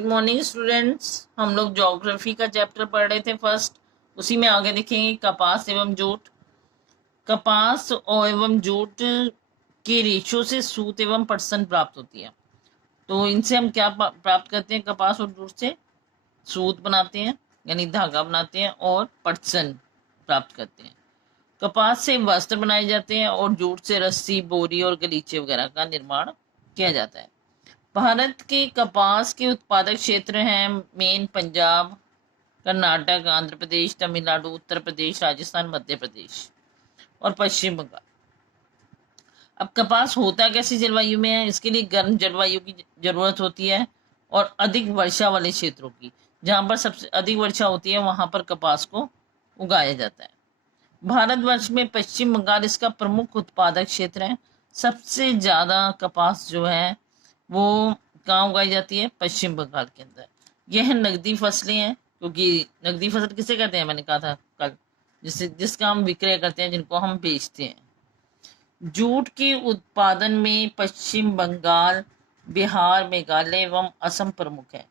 Good morning students. हम लोग geography का चैप्टर पढ़ रहे थे फर्स्ट, उसी में आगे देखेंगे कपास एवं जूट। कपास और एवं जूट के रेशो से सूत एवं पटसन प्राप्त होती है। तो इनसे हम क्या प्राप्त करते हैं? कपास और जूट से सूत बनाते हैं यानी धागा बनाते हैं और पटसन प्राप्त करते हैं। कपास से वस्त्र बनाए जाते हैं और जूट से रस्सी, बोरी और गलीचे वगैरह का निर्माण किया जाता है। भारत के कपास के उत्पादक क्षेत्र हैं मेन पंजाब, कर्नाटक, आंध्र प्रदेश, तमिलनाडु, उत्तर प्रदेश, राजस्थान, मध्य प्रदेश और पश्चिम बंगाल। अब कपास होता कैसी जलवायु में है? इसके लिए गर्म जलवायु की जरूरत होती है और अधिक वर्षा वाले क्षेत्रों की। जहां पर सबसे अधिक वर्षा होती है वहां पर कपास को उगाया जाता है। भारतवर्ष में पश्चिम बंगाल इसका प्रमुख उत्पादक क्षेत्र है। सबसे ज्यादा कपास जो है वो कहाँ उगाई जाती है? पश्चिम बंगाल के अंदर। यह नकदी फसलें हैं, क्योंकि नकदी फसल किसे कहते हैं? मैंने कहा था कल, जिसका हम विक्रय करते हैं, जिनको हम बेचते हैं। जूट के उत्पादन में पश्चिम बंगाल, बिहार, मेघालय एवं असम प्रमुख है।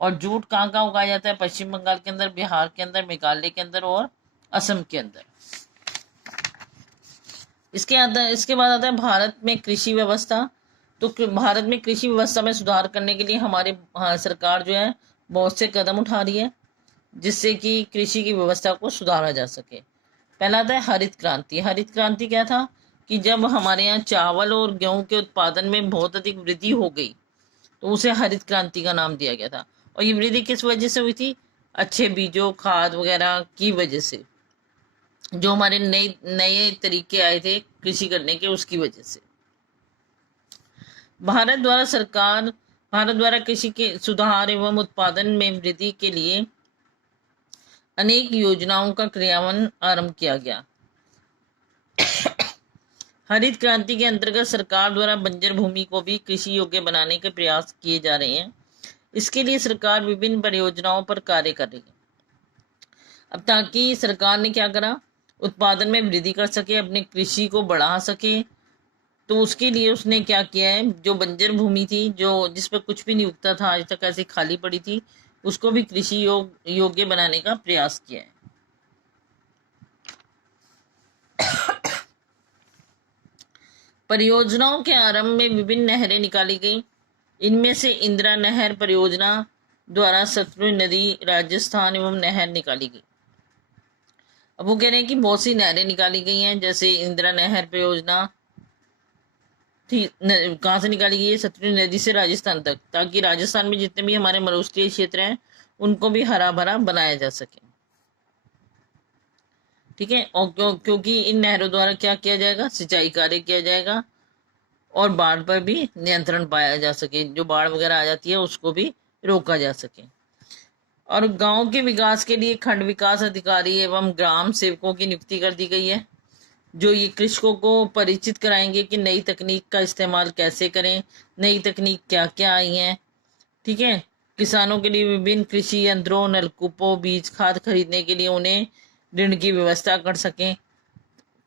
और जूट कहाँ कहाँ उगाया जाता है? पश्चिम बंगाल के अंदर, बिहार के अंदर, मेघालय के अंदर और असम के अंदर। इसके बाद आता है भारत में कृषि व्यवस्था। तो भारत में कृषि व्यवस्था में सुधार करने के लिए हमारे सरकार जो है बहुत से कदम उठा रही है, जिससे कि कृषि की व्यवस्था को सुधारा जा सके। पहला आता है हरित क्रांति। हरित क्रांति क्या था कि जब हमारे यहाँ चावल और गेहूं के उत्पादन में बहुत अधिक वृद्धि हो गई तो उसे हरित क्रांति का नाम दिया गया था। और ये वृद्धि किस वजह से हुई थी? अच्छे बीजों, खाद वगैरह की वजह से, जो हमारे नए नए तरीके आए थे कृषि करने के, उसकी वजह से। भारत द्वारा कृषि के सुधार एवं उत्पादन में वृद्धि के लिए अनेक योजनाओं का क्रियान्वयन आरंभ किया गया। हरित क्रांति के अंतर्गत सरकार द्वारा बंजर भूमि को भी कृषि योग्य बनाने के प्रयास किए जा रहे हैं। इसके लिए सरकार विभिन्न परियोजनाओं पर कार्य कर रही है। अब ताकि सरकार ने क्या करा? उत्पादन में वृद्धि कर सके, अपने कृषि को बढ़ा सके, तो उसके लिए उसने क्या किया है? जो बंजर भूमि थी, जो जिस पर कुछ भी नहीं उगता था, आज तक ऐसी खाली पड़ी थी, उसको भी कृषि योग्य बनाने का प्रयास किया है। परियोजनाओं के आरंभ में विभिन्न नहरें निकाली गई। इनमें से इंदिरा नहर परियोजना द्वारा सतलुज नदी राजस्थान एवं नहर निकाली गई। अब वो कह रहे हैं कि बहुत सी नहरें निकाली गई हैं, जैसे इंदिरा नहर परियोजना थी, कहाँ से निकाली गई है? सतलुज नदी से राजस्थान तक, ताकि राजस्थान में जितने भी हमारे मरुस्थलीय क्षेत्र हैं उनको भी हरा भरा बनाया जा सके। ठीक है। और क्योंकि इन नहरों द्वारा क्या किया जाएगा? सिंचाई कार्य किया जाएगा और बाढ़ पर भी नियंत्रण पाया जा सके, जो बाढ़ वगैरह आ जाती है उसको भी रोका जा सके। और गांव के विकास के लिए खंड विकास अधिकारी एवं ग्राम सेवकों की नियुक्ति कर दी गई है, जो ये कृषकों को परिचित कराएंगे कि नई तकनीक का इस्तेमाल कैसे करें, नई तकनीक क्या क्या आई है। ठीक है। किसानों के लिए विभिन्न कृषि यंत्रों, नलकूपों, बीज, खाद खरीदने के लिए उन्हें ऋण की व्यवस्था कर सकें।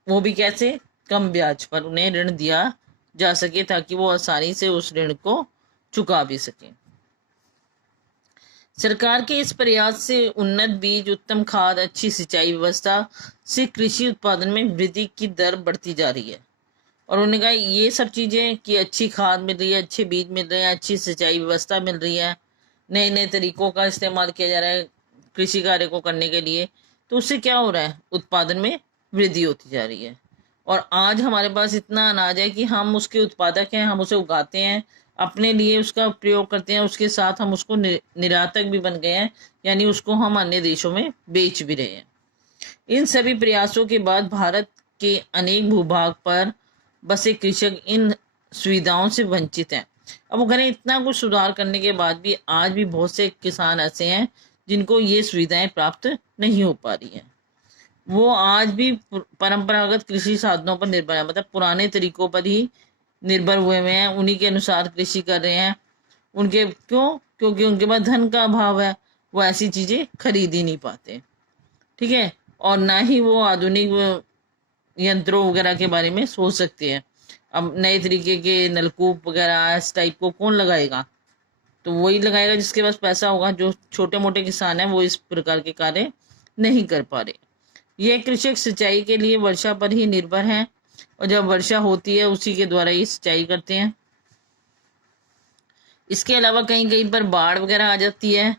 वो भी कैसे? कम ब्याज पर उन्हें ऋण दिया जा सके, ताकि वो आसानी से उस ऋण को चुका भी सके। सरकार के इस प्रयास से उन्नत बीज, उत्तम खाद, अच्छी सिंचाई व्यवस्था से कृषि उत्पादन में वृद्धि की दर बढ़ती जा रही है। और उन्होंने कहा ये सब चीजें कि अच्छी खाद मिल रही है, अच्छे बीज मिल रहे हैं, अच्छी सिंचाई व्यवस्था मिल रही है, नए नए तरीकों का इस्तेमाल किया जा रहा है कृषि कार्य को करने के लिए, तो उससे क्या हो रहा है? उत्पादन में वृद्धि होती जा रही है। और आज हमारे पास इतना अनाज है कि हम उसके उत्पादक हैं, हम उसे उगाते हैं, अपने लिए उसका प्रयोग करते हैं, उसके साथ हम उसको निर्यातक भी बन गए हैं, यानी उसको हम अन्य देशों में बेच भी रहे हैं। इन सभी प्रयासों के बाद भारत के अनेक भूभाग पर बसे कृषक इन सुविधाओं से वंचित हैं। अब वो कह रहे हैं इतना कुछ सुधार करने के बाद भी आज भी बहुत से किसान ऐसे हैं जिनको ये सुविधाएं प्राप्त नहीं हो पा रही हैं। वो आज भी परंपरागत कृषि साधनों पर निर्भर है, मतलब पुराने तरीकों पर ही निर्भर हुए हैं, उन्हीं के अनुसार कृषि कर रहे हैं। क्योंकि उनके पास धन का अभाव है, वो ऐसी चीजें खरीद ही नहीं पाते। ठीक है। और ना ही वो आधुनिक यंत्रों वगैरह के बारे में सोच सकते हैं। अब नए तरीके के नलकूप वगैरह इस टाइप को कौन लगाएगा? तो वही लगाएगा जिसके पास पैसा होगा। जो छोटे मोटे किसान हैं वो इस प्रकार के कार्य नहीं कर पा रहे। यह कृषक सिंचाई के लिए वर्षा पर ही निर्भर हैं और जब वर्षा होती है उसी के द्वारा ही सिंचाई करते हैं। इसके अलावा कहीं कहीं पर बाढ़ वगैरह आ जाती है,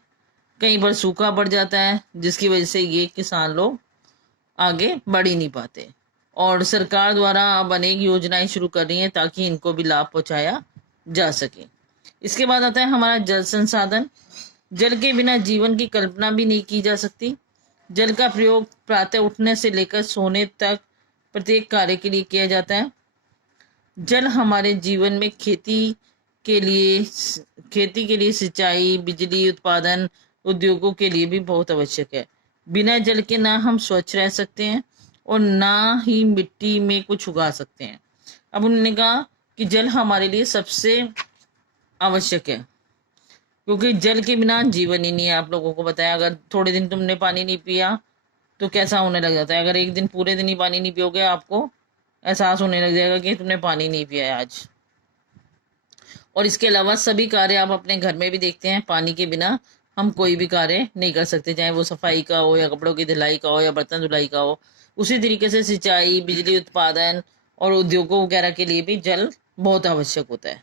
कहीं पर सूखा पड़ जाता है, जिसकी वजह से ये किसान लोग आगे बढ़ ही नहीं पाते। और सरकार द्वारा अब अनेक योजनाएं शुरू कर रही हैं ताकि इनको भी लाभ पहुंचाया जा सके। इसके बाद आता है हमारा जल संसाधन। जल के बिना जीवन की कल्पना भी नहीं की जा सकती। जल का प्रयोग प्रातः उठने से लेकर सोने तक प्रत्येक कार्य के लिए किया जाता है। जल हमारे जीवन में खेती के लिए सिंचाई, बिजली उत्पादन, उद्योगों के लिए भी बहुत आवश्यक है। बिना जल के ना हम स्वच्छ रह सकते हैं और ना ही मिट्टी में कुछ उगा सकते हैं। अब उन्होंने कहा कि जल हमारे लिए सबसे आवश्यक है, क्योंकि जल के बिना जीवन ही नहीं है। आप लोगों को बताया, अगर थोड़े दिन तुमने पानी नहीं पिया तो कैसा होने लग जाता है। अगर एक दिन पूरे दिन ही पानी नहीं पियोगे, आपको एहसास होने लग जाएगा कि तुमने पानी नहीं पिया है आज। और इसके अलावा सभी कार्य आप अपने घर में भी देखते हैं, पानी के बिना हम कोई भी कार्य नहीं कर सकते, चाहे वो सफाई का हो या कपड़ों की धुलाई का हो या बर्तन धुलाई का हो। उसी तरीके से सिंचाई, बिजली उत्पादन और उद्योगों वगैरह के लिए भी जल बहुत आवश्यक होता है।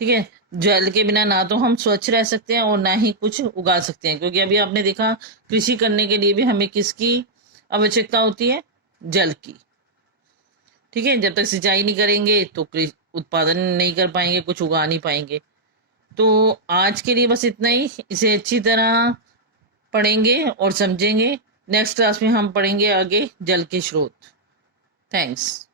ठीक है, जल के बिना ना तो हम स्वच्छ रह सकते हैं और ना ही कुछ उगा सकते हैं, क्योंकि अभी आपने देखा कृषि करने के लिए भी हमें किसकी आवश्यकता होती है? जल की। ठीक है, जब तक सिंचाई नहीं करेंगे तो उत्पादन नहीं कर पाएंगे, कुछ उगा नहीं पाएंगे। तो आज के लिए बस इतना ही। इसे अच्छी तरह पढ़ेंगे और समझेंगे। नेक्स्ट क्लास में हम पढ़ेंगे आगे जल के स्रोत। थैंक्स।